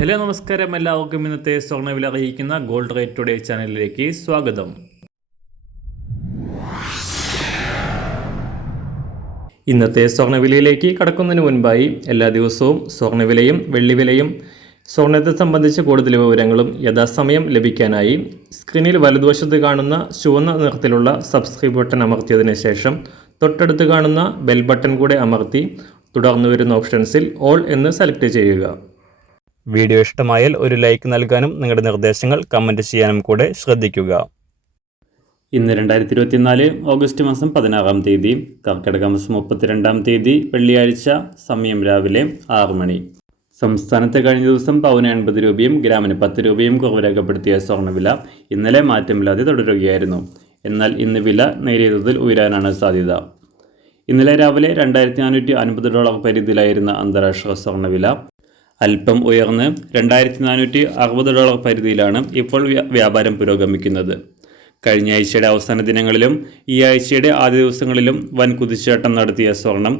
Hello നമസ്കാരം, എല്ലാവർക്കും ഇന്നത്തെ സ്വർണ്ണവില അറിയിക്കുന്ന ഗോൾഡ് റേറ്റ് ടുഡേ ചാനലിലേക്ക് സ്വാഗതം. ഇന്നത്തെ സ്വർണ്ണവിലയിലേക്ക് കടക്കുന്നതിന് മുൻപായി എല്ലാ ദിവസവും സ്വർണ്ണവിലയും വെള്ളിവിലയും സ്വർണ്ണത്തെ സംബന്ധിച്ച് കൂടുതൽ വിവരങ്ങളും യഥാസമയം ലഭിക്കാനായി സ്ക്രീനിൽ വലതുവശത്ത് കാണുന്ന ചുവന്ന നിറത്തിലുള്ള സബ്സ്ക്രൈബ് ബട്ടൺ അമർത്തിയതിനു ശേഷം തൊട്ടടുത്ത് കാണുന്ന ബെൽ ബട്ടൺ കൂടെ അമർത്തി തുടർന്ന് വരുന്ന ഓപ്ഷൻസിൽ ഓൾ എന്ന് സെലക്ട് ചെയ്യുക. വീഡിയോ ഇഷ്ടമായാൽ ഒരു ലൈക്ക് നൽകാനും നിങ്ങളുടെ നിർദ്ദേശങ്ങൾ കമൻറ്റ് ചെയ്യാനും കൂടെ ശ്രദ്ധിക്കുക. ഇന്ന് 2024 ഓഗസ്റ്റ് മാസം 16 തീയതി, കർക്കിടക മാസം 32 തീയതി, വെള്ളിയാഴ്ച. സമയം രാവിലെ 6 മണി. സംസ്ഥാനത്ത് കഴിഞ്ഞ ദിവസം പവന് 80 രൂപയും ഗ്രാമിന് 10 രൂപയും കുറവ് രേഖപ്പെടുത്തിയ സ്വർണ്ണവില ഇന്നലെ മാറ്റമില്ലാതെ തുടരുകയായിരുന്നു. എന്നാൽ ഇന്ന് വില നേരിയ തോതിൽ ഉയരാനാണ് സാധ്യത. ഇന്നലെ രാവിലെ $2450 പരിധിയിലായിരുന്ന അന്താരാഷ്ട്ര സ്വർണ്ണവില അല്പം ഉയർന്ന് $2460 പരിധിയിലാണ് ഇപ്പോൾ വ്യാപാരം പുരോഗമിക്കുന്നത്. കഴിഞ്ഞ ആഴ്ചയുടെ അവസാന ദിനങ്ങളിലും ഈ ആഴ്ചയുടെ ആദ്യ ദിവസങ്ങളിലും വൻ കുതിച്ചുചാട്ടം നടത്തിയ സ്വർണം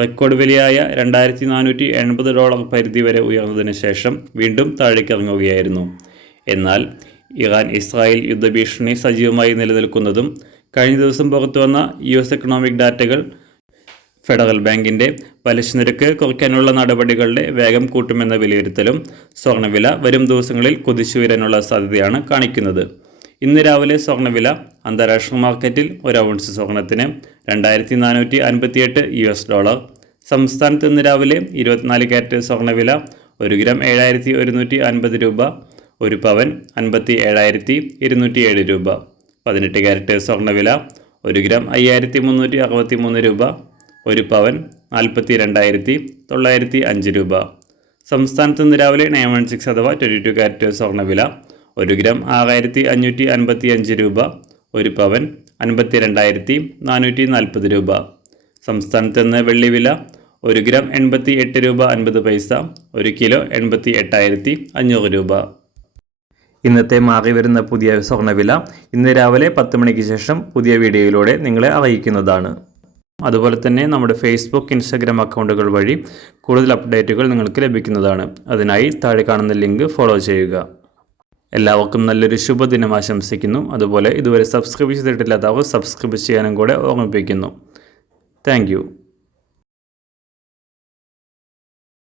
റെക്കോർഡ് വിലയായ $2480 പരിധി വരെ ഉയർന്നതിന് ശേഷം വീണ്ടും താഴേക്കിറങ്ങുകയായിരുന്നു. എന്നാൽ ഇറാൻ ഇസ്രായേൽ യുദ്ധഭീഷണി സജീവമായി നിലനിൽക്കുന്നതും കഴിഞ്ഞ ദിവസം പുറത്തുവന്ന US എക്കണോമിക് ഡാറ്റകൾ ഫെഡറൽ ബാങ്കിൻ്റെ പലിശ നിരക്ക് കുറയ്ക്കാനുള്ള നടപടികളുടെ വേഗം കൂട്ടുമെന്ന വിലയിരുത്തലും സ്വർണ്ണവില വരും ദിവസങ്ങളിൽ കുതിച്ചുയരാനുള്ള സാധ്യതയാണ് കാണിക്കുന്നത്. ഇന്ന് രാവിലെ സ്വർണ്ണവില അന്താരാഷ്ട്ര മാർക്കറ്റിൽ ഒരു ഔൺസ് സ്വർണ്ണത്തിന് $2458. സംസ്ഥാനത്ത് ഇന്ന് രാവിലെ 24 കാരറ്റ് സ്വർണ്ണവില 1 ഗ്രാം 7150 രൂപ, 1 പവൻ 57,207 രൂപ. 18 കാരറ്റ് സ്വർണ്ണവില 1 ഗ്രാം 5363 രൂപ, 1 പവൻ 42,905 രൂപ. സംസ്ഥാനത്ത് ഇന്ന് രാവിലെ 916 അഥവാ 22 കാരറ്റ് സ്വർണ്ണവില 1 ഗ്രാം 6555 രൂപ, 1 പവൻ 52,440 രൂപ. സംസ്ഥാനത്ത് ഇന്ന് വെള്ളിവില 1 ഗ്രാം 88 രൂപ 50 പൈസ, 1 കിലോ 88,500 രൂപ. ഇന്നത്തെ മാറി വരുന്ന പുതിയ സ്വർണ്ണവില ഇന്ന് രാവിലെ 10 മണിക്ക് ശേഷം പുതിയ വീഡിയോയിലൂടെ നിങ്ങളെ അറിയിക്കുന്നതാണ്. അതുപോലെ തന്നെ നമ്മുടെ ഫേസ്ബുക്ക്, ഇൻസ്റ്റാഗ്രാം അക്കൗണ്ടുകൾ വഴി കൂടുതൽ അപ്ഡേറ്റുകൾ നിങ്ങൾക്ക് ലഭിക്കുന്നതാണ്. അതിനായി താഴെ കാണുന്ന ലിങ്ക് ഫോളോ ചെയ്യുക. എല്ലാവർക്കും നല്ലൊരു ശുഭദിനം ആശംസിക്കുന്നു. അതുപോലെ ഇതുവരെ സബ്സ്ക്രൈബ് ചെയ്തിട്ടില്ലാത്തവർ സബ്സ്ക്രൈബ് ചെയ്യാനും കൂടെ ഓർമ്മിപ്പിക്കുന്നു. താങ്ക്